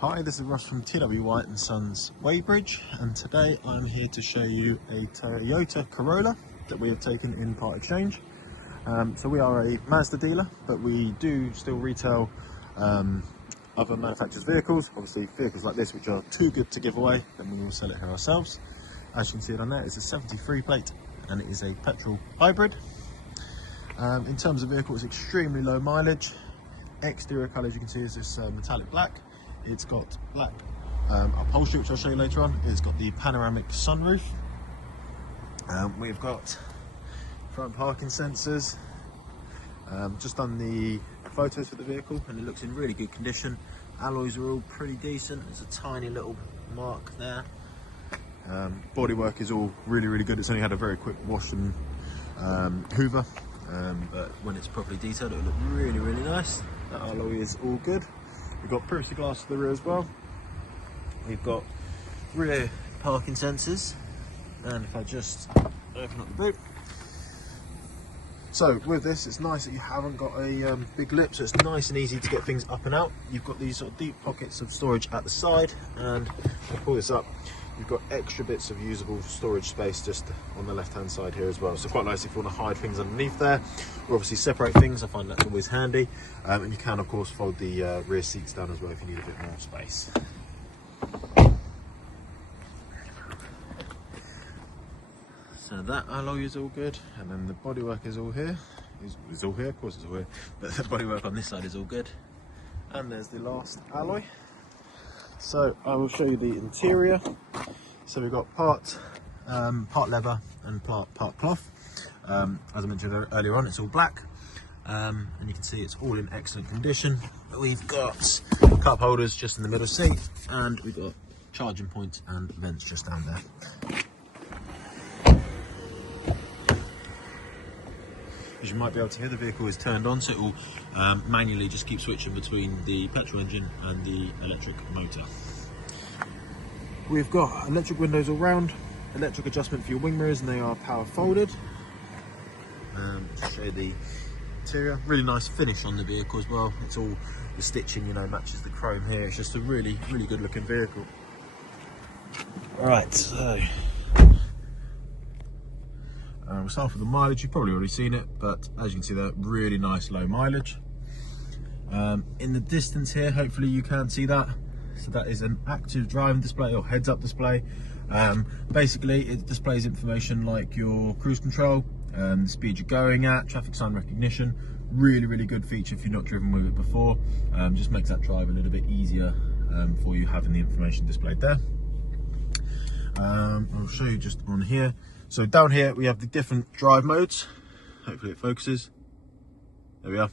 Hi, this is Ross from TW White & Sons Weybridge, and today I'm here to show you a Toyota Corolla that we have taken in part exchange. So we are a Mazda dealer, but we do still retail other manufacturers' vehicles. Obviously vehicles like this which are too good to give away, then we will sell it here ourselves. As you can see it on there, it's a 73 plate and it is a petrol hybrid. In terms of vehicle, it's extremely low mileage. Exterior colour, as you can see, is this metallic black. It's got black upholstery, which I'll show you later on. It's got the panoramic sunroof. We've got front parking sensors. Just done the photos for the vehicle and it looks in really good condition. Alloys are all pretty decent. There's a tiny little mark there. Bodywork is all really good. It's only had a very quick wash and hoover, but when it's properly detailed it'll look really nice. That alloy is all good. We've got privacy glass to the rear as well. We've got rear parking sensors, and if I just open up the boot. So with this, it's nice that you haven't got a big lip, so it's nice and easy to get things up and out. You've got these sort of deep pockets of storage at the side, and I'll pull this up. You've got extra bits of usable storage space just on the left hand side here as well, so quite nice if you want to hide things underneath there, or obviously separate things. I find that's always handy. And you can of course fold the rear seats down as well if you need a bit more space. So that alloy is all good, and then the bodywork is all here. It's all here, of course it's all here, but the bodywork on this side is all good. And there's the last alloy. So I will show you the interior. So we've got part leather and part cloth. As I mentioned earlier on, it's all black, and you can see it's all in excellent condition. We've got cup holders just in the middle seat, and we've got charging points and vents just down there. As you might be able to hear, the vehicle is turned on, so it will manually just keep switching between the petrol engine and the electric motor. We've got electric windows all round, electric adjustment for your wing mirrors, and they are power folded. To show you the interior, really nice finish on the vehicle as well. It's all the stitching, you know, matches the chrome here. It's just a really good looking vehicle. Alright, so we'll start with the mileage. You've probably already seen it, but as you can see there, really nice low mileage. In the distance here, hopefully you can see that. So that is an active driving display or heads up display. Basically it displays information like your cruise control, the speed you're going at, traffic sign recognition. Really good feature if you've not driven with it before. Just makes that drive a little bit easier for you having the information displayed there. I'll show you just on here. So down here we have the different drive modes. Hopefully it focuses. There we are.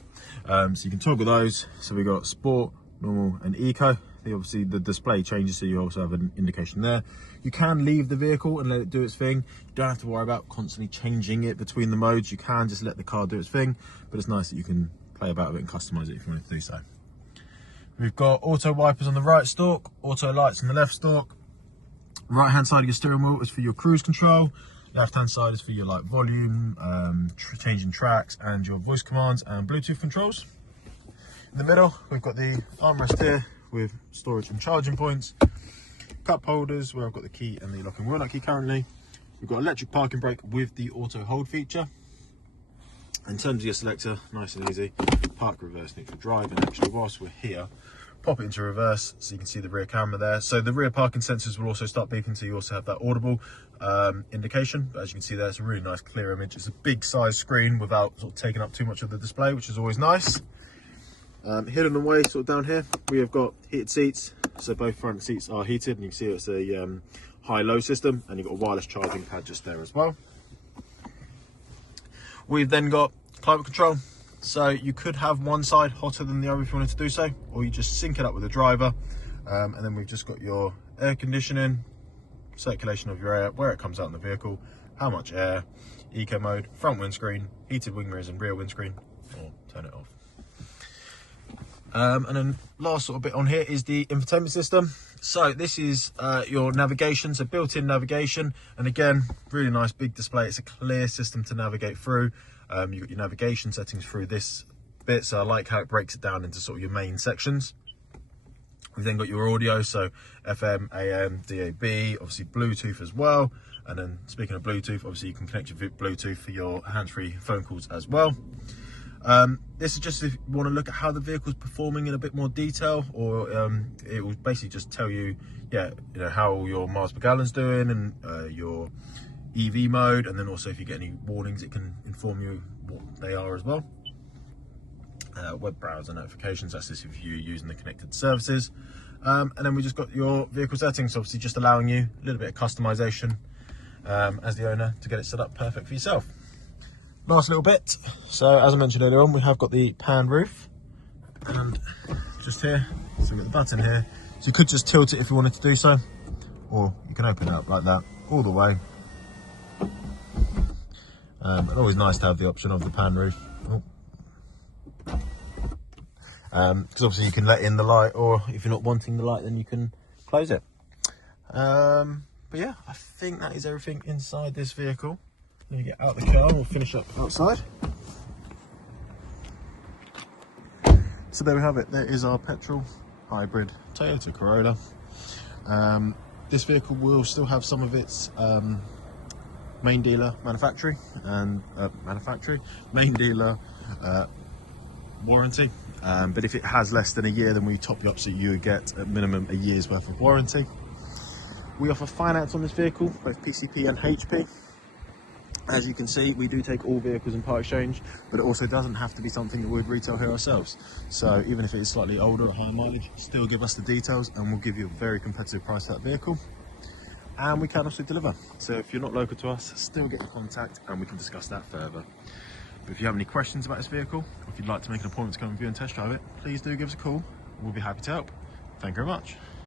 So you can toggle those. So we've got sport, normal and eco. Obviously the display changes, so you also have an indication there. You can leave the vehicle and let it do its thing. You don't have to worry about constantly changing it between the modes. You can just let the car do its thing, but it's nice that you can play about with it and customize it if you want to do so. We've got auto wipers on the right stalk, auto lights on the left stalk. Right hand side of your steering wheel is for your cruise control. Left hand side is for your like volume, changing tracks, and your voice commands and Bluetooth controls. In the middle we've got the armrest here with storage and charging points, cup holders where I've got the key and the lock and wheel nut key currently. We've got electric parking brake with the auto hold feature. In terms of your selector, nice and easy. Park, reverse, neutral, drive, and actually whilst we're here, pop it into reverse so you can see the rear camera there. So the rear parking sensors will also start beeping, so you also have that audible indication. But as you can see there, it's a really nice clear image. It's a big size screen without sort of taking up too much of the display, which is always nice. Hidden away sort of down here, we have got heated seats. So both front seats are heated, and you can see it's a high-low system, and you've got a wireless charging pad just there as well. We've then got climate control. So you could have one side hotter than the other if you wanted to do so, or you just sync it up with the driver. And then we've just got your air conditioning, circulation of your air, where it comes out in the vehicle, how much air, eco mode, front windscreen, heated wing mirrors and rear windscreen, or turn it off. And then last sort of bit on here is the infotainment system. So this is your navigation, so built-in navigation, and again, really nice big display. It's a clear system to navigate through. You've got your navigation settings through this bit, so I like how it breaks it down into sort of your main sections. We've then got your audio, so FM, AM, DAB, obviously Bluetooth as well. And then speaking of Bluetooth, obviously you can connect your Bluetooth for your hands-free phone calls as well. This is just if you want to look at how the vehicle's performing in a bit more detail, or it will basically just tell you, how your miles per gallon's doing and your EV mode, and then also if you get any warnings, it can inform you what they are as well. Web browser notifications, that's just if you're using the connected services. And then we just got your vehicle settings, obviously just allowing you a little bit of customization as the owner to get it set up perfect for yourself. Nice little bit. So as I mentioned earlier on, we have got the pan roof, and just here, so we've got the button here, so you could just tilt it if you wanted to do so, or you can open it up like that all the way. And always nice to have the option of the pan roof. Because obviously you can let in the light, or if you're not wanting the light, then you can close it. But yeah, I think that is everything inside this vehicle. Let me get out the car, we'll finish up outside. So there we have it, there is our petrol hybrid Toyota Corolla. This vehicle will still have some of its main dealer manufacturing and main dealer warranty. But if it has less than a year, then we top you up so you would get at minimum a year's worth of warranty. We offer finance on this vehicle, both PCP and HP. As you can see, we do take all vehicles in part exchange, but it also doesn't have to be something that we'd retail here ourselves. So even if it is slightly older or higher mileage, still give us the details and we'll give you a very competitive price for that vehicle. And we can also deliver. So if you're not local to us, still get in contact and we can discuss that further. But if you have any questions about this vehicle, or if you'd like to make an appointment to come and view and test drive it, please do give us a call. We'll be happy to help. Thank you very much.